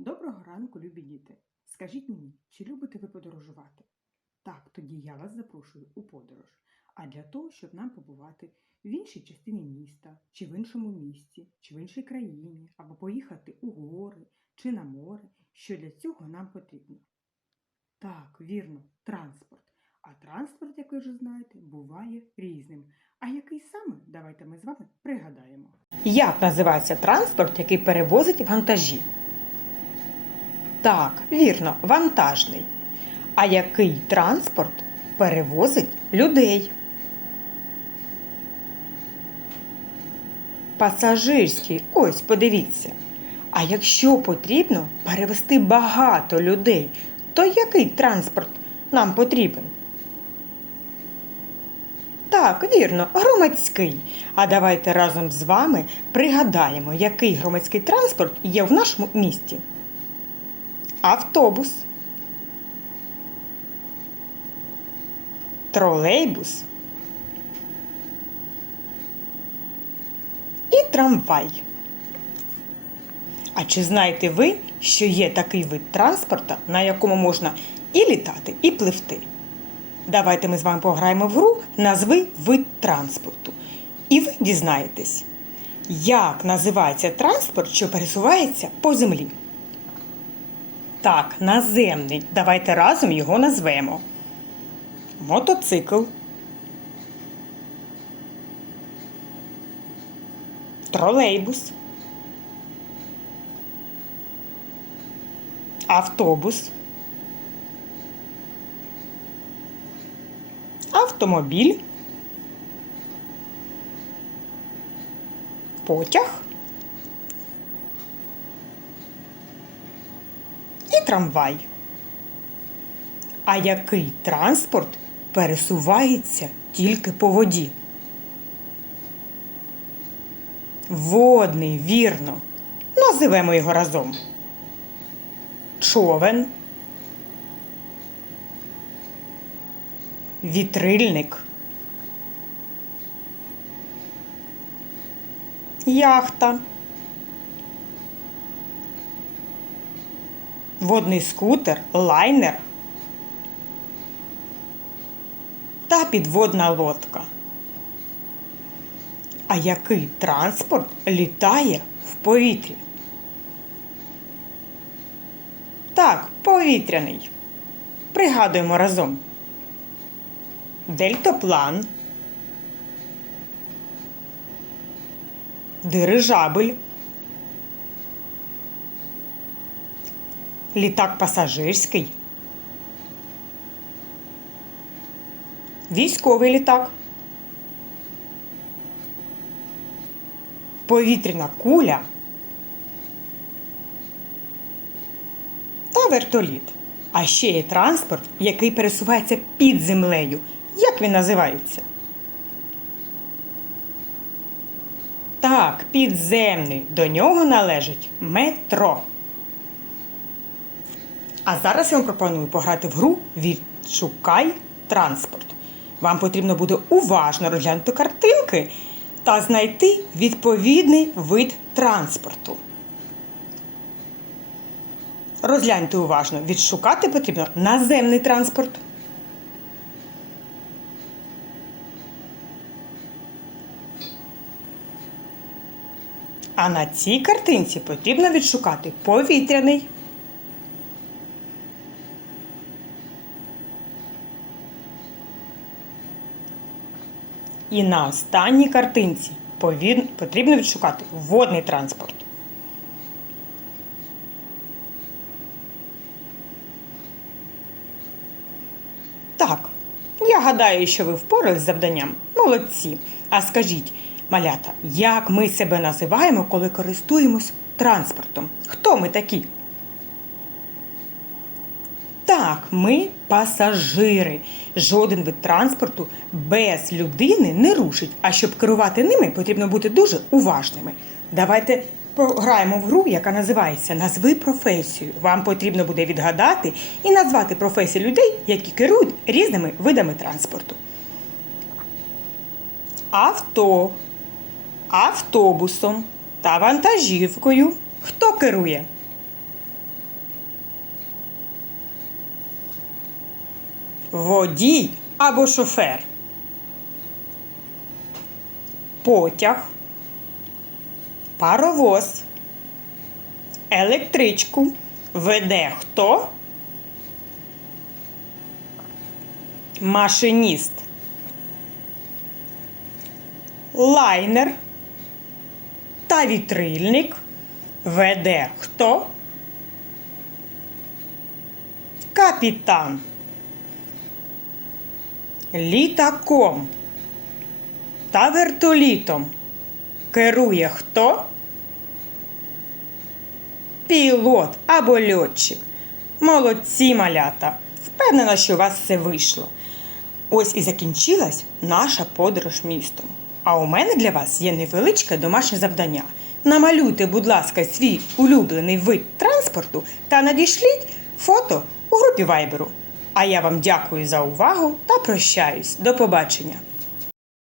Доброго ранку, любі діти! Скажіть мені, чи любите ви подорожувати? Так, тоді я вас запрошую у подорож. А для того, щоб нам побувати в іншій частині міста, чи в іншому місті, чи в іншій країні, або поїхати у гори чи на море, що для цього нам потрібно? Так, вірно, транспорт. А транспорт, як ви вже знаєте, буває різним. А який саме, давайте ми з вами пригадаємо. Як називається транспорт, який перевозить вантажі? Так, вірно, вантажний. А який транспорт перевозить людей? Пасажирський, ось подивіться. А якщо потрібно перевезти багато людей, то який транспорт нам потрібен? Так, вірно, громадський. А давайте разом з вами пригадаємо, який громадський транспорт є в нашому місті. Автобус. Тролейбус. І трамвай. А чи знаєте ви, що є такий вид транспорта, на якому можна і літати, і пливти? Давайте ми з вами пограємо в гру назви вид транспорту. І ви дізнаєтесь, як називається транспорт, що пересувається по землі. Так, наземний. Давайте разом його назвемо. Мотоцикл. Тролейбус. Автобус. Автомобіль. Потяг. Трамвай. А який транспорт пересувається тільки по воді? Водний, вірно. Називемо його разом. Човен. Вітрильник. Яхта. Водний скутер, лайнер та підводна лодка. А який транспорт літає в повітрі? Так, повітряний. Пригадуємо разом. Дельтаплан, дирижабель, літак пасажирський, військовий літак, повітряна куля та вертоліт. А ще є транспорт, який пересувається під землею. Як він називається? Так, підземний. До нього належить метро. А зараз я вам пропоную пограти в гру Відшукай транспорт. Вам потрібно буде уважно розглянути картинки та знайти відповідний вид транспорту. Розгляньте уважно. Відшукати потрібно наземний транспорт. А на цій картинці потрібно відшукати повітряний. І на останній картинці потрібно відшукати водний транспорт. Так, я гадаю, що ви впорались з завданням. Молодці. А скажіть, малята, як ми себе називаємо, коли користуємось транспортом? Хто ми такі? Так, ми пасажири. Жоден вид транспорту без людини не рушить. А щоб керувати ними, потрібно бути дуже уважними. Давайте пограємо в гру, яка називається Назви професію. Вам потрібно буде відгадати і назвати професії людей, які керують різними видами транспорту. Авто, автобусом та вантажівкою. Хто керує? Водій або шофер. Потяг, паровоз, електричку веде хто? Машиніст. Лайнер та вітрильник веде хто? Капітан. Літаком та вертолітом керує хто? Пілот або льотчик. Молодці малята. Впевнена, що у вас все вийшло. Ось і закінчилась наша подорож містом. А у мене для вас є невеличке домашнє завдання. Намалюйте, будь ласка, свій улюблений вид транспорту та надішліть фото у групі Вайберу. А я вам дякую за увагу та прощаюсь. До побачення!